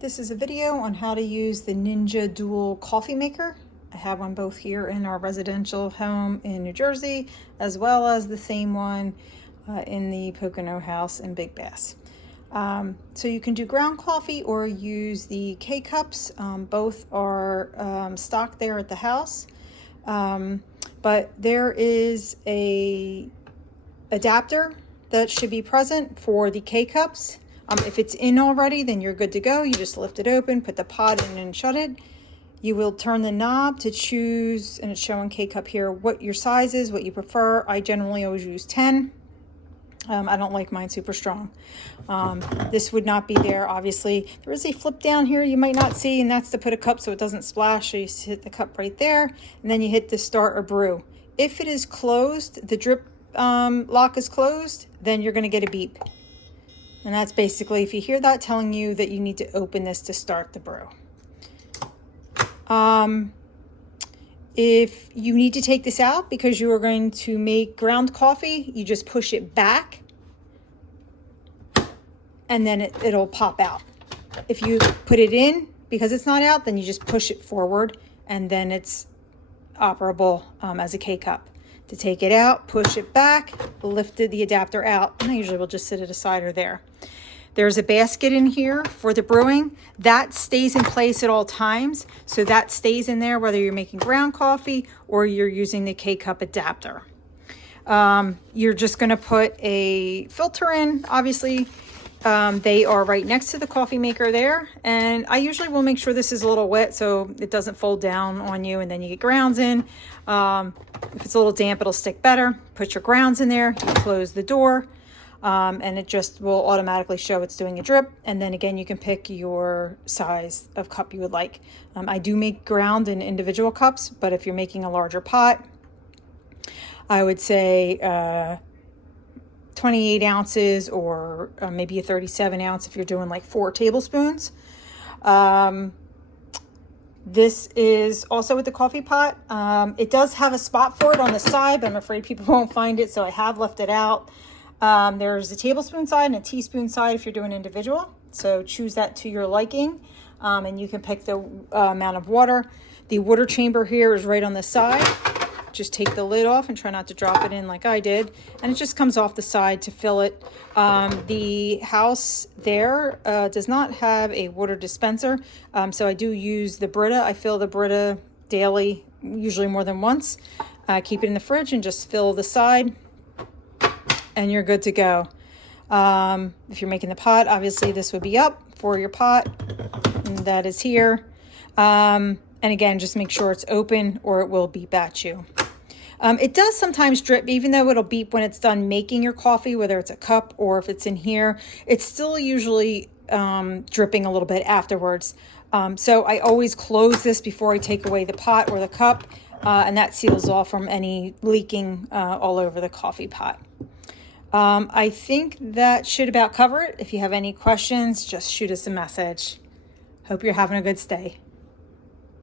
This is a video on how to use the Ninja Dual coffee maker. I have one both here in our residential home in New Jersey, as well as the same one in the Pocono house in Big Bass. So you can do ground coffee or use the K-Cups. Both are stocked there at the house. But there is a adapter that should be present for the K-Cups. If it's in already, then you're good to go. You just lift it open, put the pot in and shut it. You will turn the knob to choose, and it's showing K-Cup here, what your size is, what you prefer. I generally always use 10. I don't like mine super strong. This would not be there, obviously. There is a flip down here you might not see, and that's to put a cup so it doesn't splash. So you hit the cup right there, and then you hit the start or brew. If it is closed, the drip lock is closed, then you're going to get a beep. And that's basically, if you hear that, telling you that you need to open this to start the brew. If you need to take this out because you are going to make ground coffee, you just push it back and then it'll pop out. If you put it in because it's not out, then you just push it forward and then it's operable as a K-Cup. To take it out, push it back, lift the adapter out, and I usually will just sit it aside or there. There's a basket in here for the brewing. That stays in place at all times. So that stays in there whether you're making ground coffee or you're using the K-Cup adapter. You're just gonna put a filter in, obviously. They are right next to the coffee maker there. And I usually will make sure this is a little wet so it doesn't fold down on you and then you get grounds in. If it's a little damp, it'll stick better. Put your grounds in there, you close the door, and it just will automatically show it's doing a drip. And then again, you can pick your size of cup you would like. I do make ground in individual cups, but if you're making a larger pot, I would say 28 ounces or maybe a 37 ounce if you're doing like 4 tablespoons. This is also with the coffee pot. It does have a spot for it on the side, but I'm afraid people won't find it, so I have left it out. There's a tablespoon side and a teaspoon side if you're doing individual, so choose that to your liking, and you can pick the amount of water. The water chamber here is right on the side. Just take the lid off and try not to drop it in like I did, and it just comes off the side to fill it. The house there does not have a water dispenser, so I do use the Brita. I fill the Brita daily, usually more than once. Keep it in the fridge and just fill the side and you're good to go. If you're making the pot, obviously this would be up for your pot, and that is here. And again, just make sure it's open or it will beep at you. It does sometimes drip, even though it'll beep when it's done making your coffee, whether it's a cup or if it's in here. It's still usually dripping a little bit afterwards. So I always close this before I take away the pot or the cup, and that seals off from any leaking all over the coffee pot. I think that should about cover it. If you have any questions, just shoot us a message. Hope you're having a good stay.